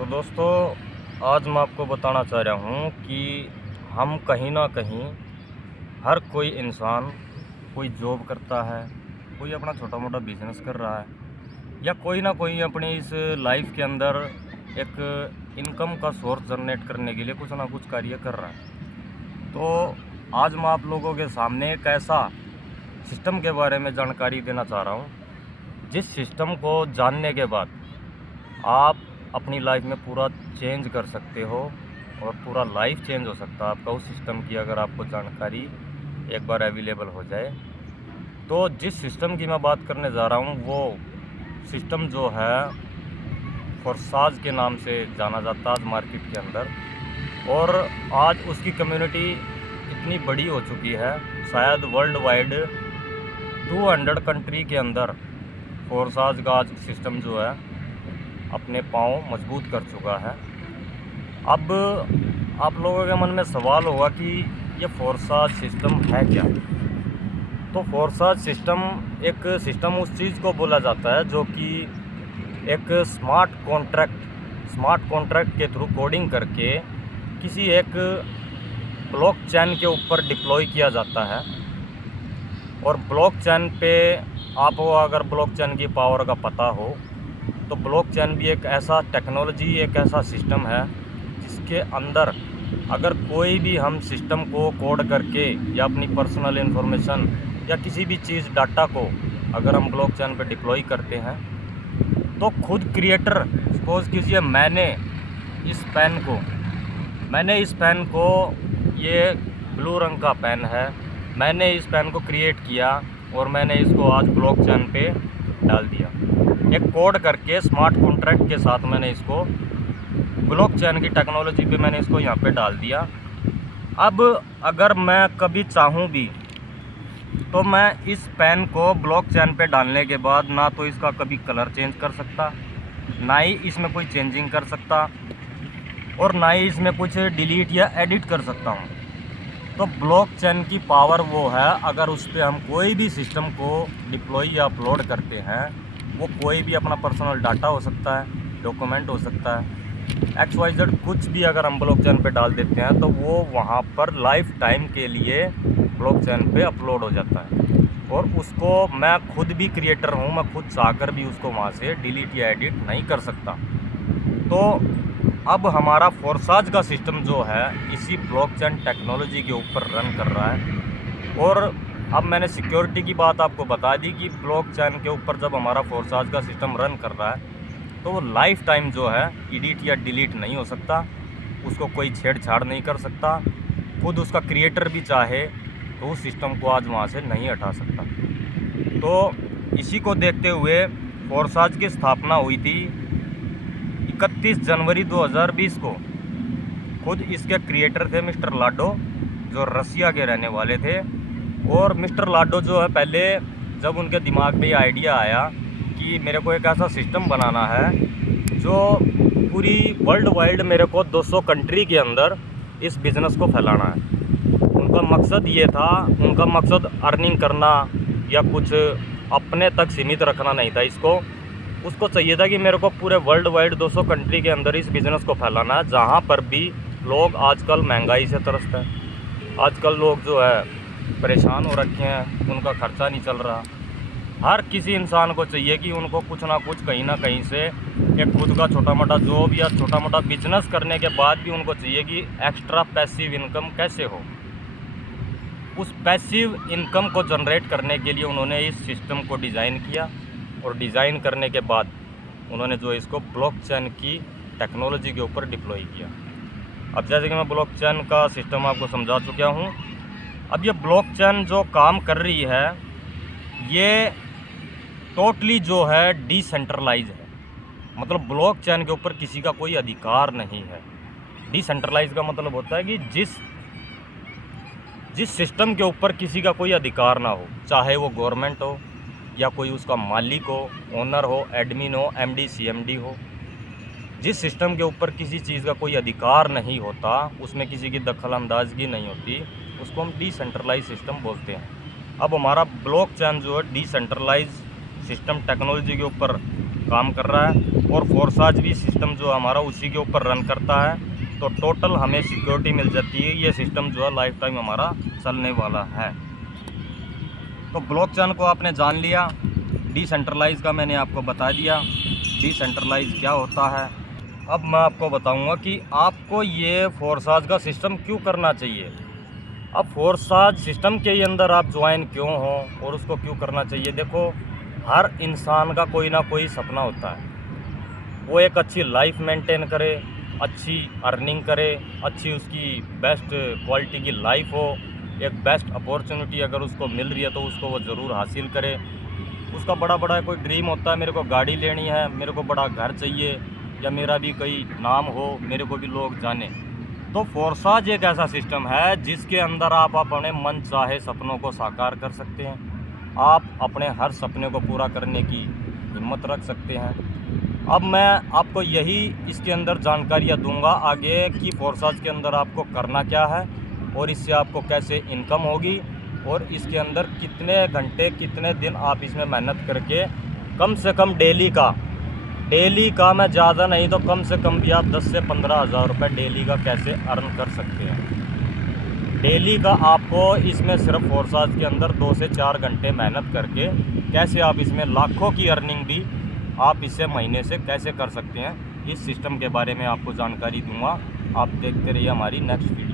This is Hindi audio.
तो दोस्तों, आज मैं आपको बताना चाह रहा हूँ कि हम कहीं ना कहीं हर कोई इंसान कोई जॉब करता है, कोई अपना छोटा मोटा बिजनेस कर रहा है, या कोई ना कोई अपनी इस लाइफ के अंदर एक इनकम का सोर्स जनरेट करने के लिए कुछ ना कुछ कार्य कर रहा है। तो आज मैं आप लोगों के सामने एक ऐसा सिस्टम के बारे में जानकारी देना चाह रहा हूँ, जिस सिस्टम को जानने के बाद आप अपनी लाइफ में पूरा चेंज कर सकते हो और पूरा लाइफ चेंज हो सकता है आपका उस सिस्टम की, अगर आपको जानकारी एक बार अवेलेबल हो जाए। तो जिस सिस्टम की मैं बात करने जा रहा हूँ वो सिस्टम जो है फोर्साज के नाम से जाना जाता है आज मार्केट के अंदर, और आज उसकी कम्युनिटी इतनी बड़ी हो चुकी है, शायद वर्ल्ड वाइड 200 कंट्री के अंदर फोर्साज का आज सिस्टम जो है अपने पाँव मजबूत कर चुका है। अब आप लोगों के मन में सवाल होगा कि ये फोर्साज सिस्टम है क्या। तो फोर्साज सिस्टम एक सिस्टम उस चीज़ को बोला जाता है जो कि एक स्मार्ट कॉन्ट्रैक्ट के थ्रू कोडिंग करके किसी एक ब्लॉकचेन के ऊपर डिप्लॉय किया जाता है। और ब्लॉकचेन पे आपको अगर ब्लॉकचेन की पावर का पता हो तो ब्लॉकचेन भी एक ऐसा टेक्नोलॉजी, एक ऐसा सिस्टम है जिसके अंदर अगर कोई भी हम सिस्टम को कोड करके या अपनी पर्सनल इन्फॉर्मेशन या किसी भी चीज़ डाटा को अगर हम ब्लॉकचेन पे डिप्लॉय करते हैं तो खुद क्रिएटर, सपोज कीजिए मैंने इस पेन को ये ब्लू रंग का पेन है, मैंने इस पेन को क्रिएट किया और मैंने इसको आज ब्लॉकचेन पे डाल दिया। एक कोड करके स्मार्ट कॉन्ट्रैक्ट के साथ मैंने इसको ब्लॉकचेन की टेक्नोलॉजी पे मैंने इसको यहाँ पे डाल दिया। अब अगर मैं कभी चाहूँ भी तो मैं इस पेन को ब्लॉकचेन पे डालने के बाद ना तो इसका कभी कलर चेंज कर सकता, ना ही इसमें कोई चेंजिंग कर सकता, और ना ही इसमें कुछ डिलीट या एडिट कर सकता हूँ। तो ब्लॉकचेन की पावर वो है, अगर उस पर हम कोई भी सिस्टम को डिप्लॉय या अपलोड करते हैं, वो कोई भी अपना पर्सनल डाटा हो सकता है, डॉक्यूमेंट हो सकता है, XYZ कुछ भी अगर हम ब्लॉकचेन पे डाल देते हैं तो वो वहाँ पर लाइफ टाइम के लिए ब्लॉकचेन पे अपलोड हो जाता है। और उसको मैं खुद भी क्रिएटर हूँ, मैं खुद चाहकर भी उसको वहाँ से डिलीट या एडिट नहीं कर सकता। तो अब हमारा फोर्साज का सिस्टम जो है इसी ब्लॉकचेन टेक्नोलॉजी के ऊपर रन कर रहा है। और अब मैंने सिक्योरिटी की बात आपको बता दी कि ब्लॉकचेन के ऊपर जब हमारा फोर्साज का सिस्टम रन कर रहा है तो वो लाइफ टाइम जो है एडिट या डिलीट नहीं हो सकता, उसको कोई छेड़छाड़ नहीं कर सकता। खुद उसका क्रिएटर भी चाहे तो उस सिस्टम को आज वहाँ से नहीं हटा सकता। तो इसी को देखते हुए फोर्साज की स्थापना हुई थी 31 जनवरी 2020 को। खुद इसके क्रिएटर थे मिस्टर लाडो, जो रसिया के रहने वाले थे। और मिस्टर लाडो जो है, पहले जब उनके दिमाग में ये आइडिया आया कि मेरे को एक ऐसा सिस्टम बनाना है जो पूरी वर्ल्ड वाइड मेरे को 200 कंट्री के अंदर इस बिज़नेस को फैलाना है। उनका मकसद ये था, उनका मकसद अर्निंग करना या कुछ अपने तक सीमित रखना नहीं था इसको। उसको चाहिए था कि मेरे को पूरे वर्ल्ड वाइड 200 कंट्री के अंदर इस बिज़नेस को फैलाना है, जहाँ पर भी लोग आजकल महंगाई से तरसते हैं। आजकल लोग जो है परेशान हो रखे हैं, उनका खर्चा नहीं चल रहा। हर किसी इंसान को चाहिए कि उनको कुछ ना कुछ कहीं ना कहीं से एक खुद का छोटा मोटा जॉब या छोटा मोटा बिजनेस करने के बाद भी उनको चाहिए कि एक्स्ट्रा पैसिव इनकम कैसे हो। उस पैसिव इनकम को जनरेट करने के लिए उन्होंने इस सिस्टम को डिज़ाइन किया, और डिज़ाइन करने के बाद उन्होंने जो इसको ब्लॉकचेन की टेक्नोलॉजी के ऊपर डिप्लॉय किया। अब जैसे कि मैं ब्लॉकचेन का सिस्टम आपको समझा चुका हूँ, अब ये ब्लॉकचेन जो काम कर रही है ये टोटली जो है डिसेंट्रलाइज है। मतलब ब्लॉकचेन के ऊपर किसी का कोई अधिकार नहीं है। डिसेंट्रलाइज का मतलब होता है कि जिस सिस्टम के ऊपर किसी का कोई अधिकार ना हो, चाहे वो गवर्नमेंट हो या कोई उसका मालिक हो, ओनर हो, एडमिन हो, MD CMD हो, जिस सिस्टम के ऊपर किसी चीज़ का कोई अधिकार नहीं होता, उसमें किसी की दखल अंदाजगी नहीं होती, उसको हम डिसेंट्रलाइज सिस्टम बोलते हैं। अब हमारा ब्लॉकचेन जो है डिसेंट्रलाइज सिस्टम टेक्नोलॉजी के ऊपर काम कर रहा है और फोर्साज भी सिस्टम जो हमारा उसी के ऊपर रन करता है। तो टोटल हमें सिक्योरिटी मिल जाती है, ये सिस्टम जो है लाइफ टाइम हमारा चलने वाला है। तो ब्लॉकचेन को आपने जान लिया, डिसेंट्रलाइज का मैंने आपको बता दिया, डिसेंट्रलाइज क्या होता है। अब मैं आपको बताऊंगा कि आपको ये फोर्साज का सिस्टम क्यों करना चाहिए। अब फोर्साज सिस्टम के अंदर आप ज्वाइन क्यों हो और उसको क्यों करना चाहिए। देखो, हर इंसान का कोई ना कोई सपना होता है, वो एक अच्छी लाइफ मेंटेन करे, अच्छी अर्निंग करे, अच्छी उसकी बेस्ट क्वालिटी की लाइफ हो, एक बेस्ट अपॉर्चुनिटी अगर उसको मिल रही है तो उसको वो ज़रूर हासिल करे। उसका बड़ा बड़ा कोई ड्रीम होता है, मेरे को गाड़ी लेनी है, मेरे को बड़ा घर चाहिए, या मेरा भी कोई नाम हो, मेरे को भी लोग जाने। तो फोर्साज एक ऐसा सिस्टम है जिसके अंदर आप अपने मन चाहे सपनों को साकार कर सकते हैं, आप अपने हर सपने को पूरा करने की हिम्मत रख सकते हैं। अब मैं आपको यही इसके अंदर जानकारियाँ दूंगा आगे कि फोर्साज के अंदर आपको करना क्या है और इससे आपको कैसे इनकम होगी और इसके अंदर कितने घंटे कितने दिन आप इसमें मेहनत करके कम से कम डेली का मैं ज़्यादा नहीं तो कम से कम भी आप 10 से 15 हज़ार रुपये डेली का कैसे अर्न कर सकते हैं। डेली का आपको इसमें सिर्फ फोर्साज के अंदर 2 से 4 घंटे मेहनत करके कैसे आप इसमें लाखों की अर्निंग भी आप इससे महीने से कैसे कर सकते हैं, इस सिस्टम के बारे में आपको जानकारी दूंगा। आप देखते रहिए हमारी नेक्स्ट वीडियो।